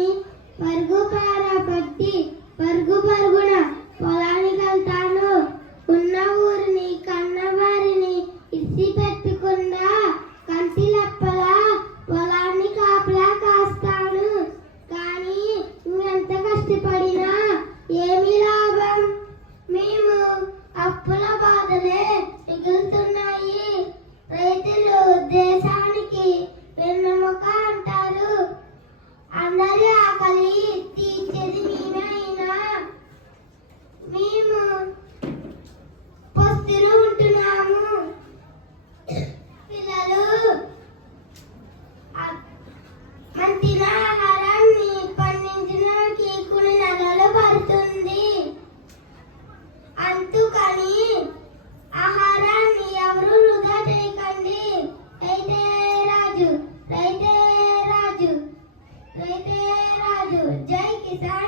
తీసుకొని పరుగు పారా పట్టి పరుగు పరుగున పొలానికి వెళ్తాను. ఉన్న ఊరిని కన్నవారిని ఇసి పెట్టకుండా కంటిలప్పలా పొలాన్ని కాపలా కాస్తాను. కానీ నువ్వెంత కష్టపడినా ఏమి లాభం? మేము అప్పుల బాధలే మిగులుతున్నాయి. రైతులు దేశ రైతే రాజు. రైతే రాజు. జై కిసాన్.